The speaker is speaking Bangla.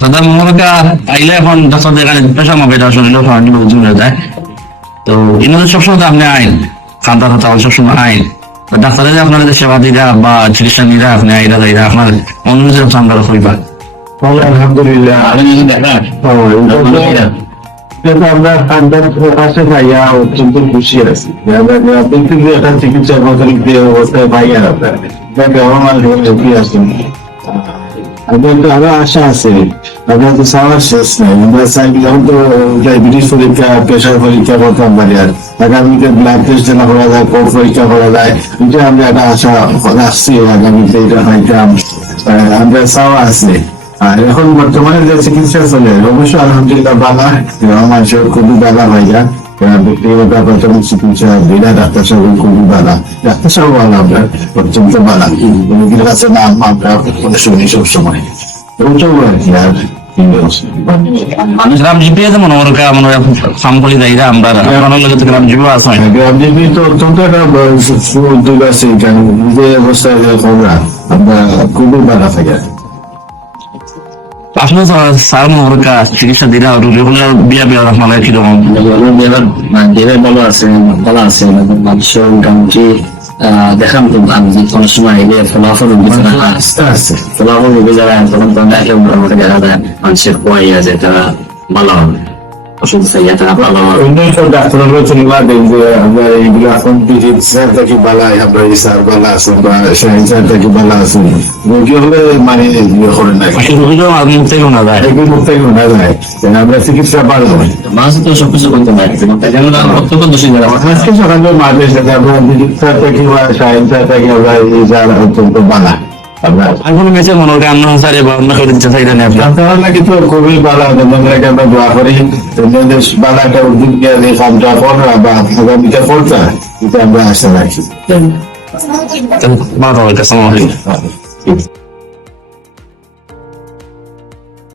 দাদা মমকা আইলে এখন ডাক্তার দেখানে পেশা মাপে দেওয়া শুনলেও ফার্নি বুঝুন যায় তো ইনাদের সবসময় তো আপনি আইন কান্তা কথা সবসময় আইন ডাক্তারের যে আপনার সেবা দিরা বা চিকিৎসা নিরা আপনি আইরা যাইরা আপনার অনুযায়ী আমরা হইবা আলহামদুলিল্লাহ আমরা কান্তার কাছে ভাইয়া অত্যন্ত খুশি আছি একটা চিকিৎসা অবস্থায় ভাইয়া আসেন আরো আশা আছে আপনার তো সাওয়ার শেষ নাই আমরা চাইলে তো ডায়াবেটিস পরীক্ষা প্রেশার পরীক্ষা করতাম পারি আর আগামীতে ব্লাড টেস্ট না করা যায় কোর পরীক্ষা করা যায় এটা আমরা একটা আশা রাখছি আগামীতে এটা পাইতাম আমরা চাওয়া আছে। আর এখন বর্তমানে যে চিকিৎসা চলে অবশ্যই আলহামদুলিল্লাহ বালা মানুষের খুবই বালা ভাইয়া ব্যক্তিগত প্রাথমিক চিকিৎসা বিনা ডাক্তার সাহেব খুবই বালা ডাক্তার সাহেব বালা আমরা অত্যন্ত বালা রোগীর কাছে নাম আমরা শুনি সবসময় মানুষ গ্রামজীবী আছে মনে মনে কাম করে যাই আমরা গ্রামজীবী আছে গ্রামজীবী তো অত্যন্ত একটা উদ্যোগ আছে নিজের অবস্থায় আমরা খুবই বালা থাকে। আসলে স্যার মোরকা চিকিৎসা দিলা রেগুলার বিয়া মানে কিরকম ভালো আছে মানুষের মোটামুটি দেখাম তো আমি কোনো সময় এলে ফলাফল রোগী যারা তখন তো মোটামুটি দেখা যায় মানুষের খোয়াই আছে তারা ভালো হবে ওষুধ চাইয়া তারা ভালো হবে ডাক্তাররা চলবা দেখবে আমরা এইগুলো এখন স্যার থেকে বালা আমরা এই স্যার বালা আছেন বা শাহিন স্যার থেকে বালা আছেন রোগী হলে মানে ইয়ে করে না মুখ থেকে শোনা যায় মুখ থেকে শোনা যায় আমরা চিকিৎসা ভালো হয় মানুষ তো সবকিছু করতে পারে অত্যন্ত দোষী যারা আজকে সকালে মাঝে সাথে আমরা বিদ্যুৎ স্যার থেকে বা শাহিন স্যার থেকে আমরা এই স্যার অত্যন্ত বালা এখন মেসে মনে হয় অন্য সারে বা অন্য কেউ দিচ্ছে চাইলেন আপনারা কিন্তু খুবই ভালো আপনাদেরকে আমরা দোয়া করি ভালো একটা উদ্যোগ নিয়ে যে কামটা করা বা আগামীটা করতে এটা আমরা আশা রাখি ভালো হবে